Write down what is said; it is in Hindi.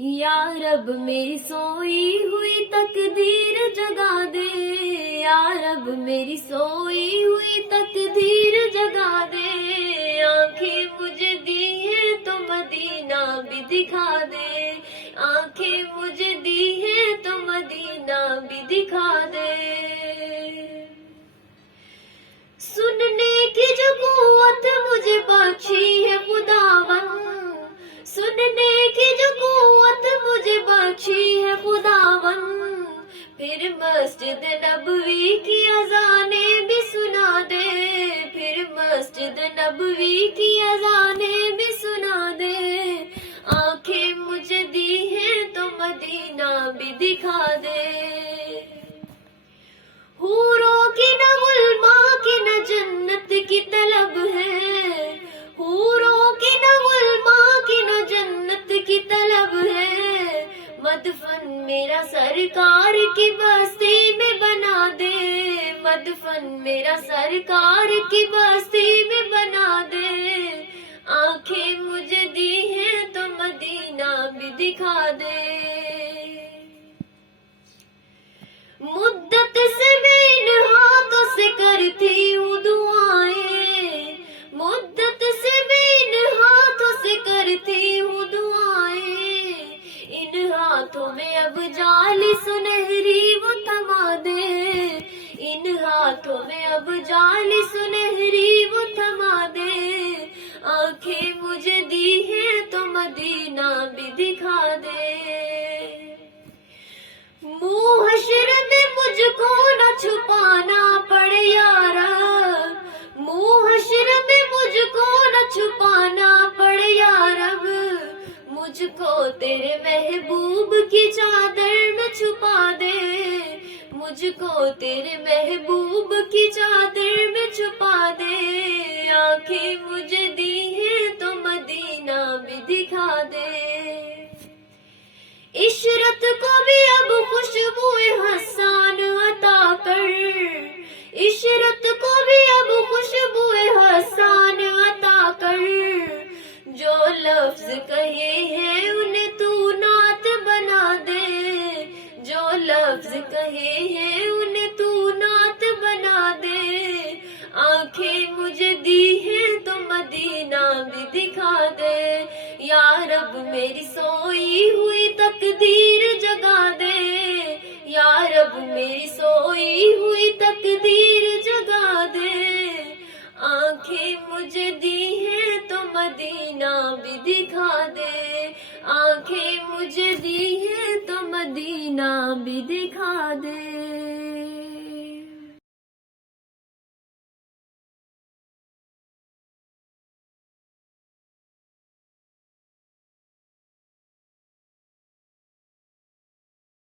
या रब मेरी सोई हुई तकदीर जगा दे, या रब मेरी सोई हुई तकदीर जगा दे। आंखें मुझे दी है तो मदीना भी दिखा दे, आंखें मुझे दी है तो मदीना भी दिखा दे। सुनने की जो कुव्वत मुझे बख्शी है खुदावन, सुनने की जो कुव्वत मुझे बख्शी है खुदावन, फिर मस्जिद नबवी की अज़ाने भी सुना दे, फिर मस्जिद नबवी की अज़ाने भी सुना दे। आंखें मुझे दी है तो मदीना भी दिखा दे। हूरों की न गुलमा की न जन्नत की तलब है, हूरों की न गुलमा की न जन्नत की तलब है। मदफन मेरा सरकार की बस्ती में बना दे, मदफन मेरा सरकार की बस्ती में बना दे। आंखें मुझे दी है तो मदीना भी दिखा दे। मुद्दत से मैं इन हाथों से करती हूँ दुआएं, मुद्दत से मैं इन हाथों से करती हूँ दुआएं। इन हाथों में अब जाली सुनहरी वो थमा दे, इन हाथों में अब जाली सुनहरी वो थमा दे। आंखें मुझे दी है तो मदीना भी दिखा दे। मुँह हश्र में मुझको न छुपाना पड़े यारा, मुँह हश्र में मुझको न छुपाना पड़े यारब। मुझको तेरे महबूब की चादर में छुपा दे, मुझको तेरे महबूब की चादर में छुपा दे। आंखें मुझे दी है तो मदीना भी दिखा दे। इशरत को भी अब खुशबुए हसन अता कर, इशरत को भी अब खुशबुए हसन अता कर। जो लफ्ज कहे हैं उन्हें तू नात बना दे, जो लफ्ज कहे हैं उन्हें तू नात बना दे। आंखें मुझे दी है तो मदीना भी दिखा दे। या रब मेरी सोई हुई तकदीर जगा दे, या रब मेरी सोई हुई तकदीर जगा दे। आंखें मुझे दी है तो मदीना भी दिखा दे, आंखें मुझे दी है तो मदीना भी दिखा दे।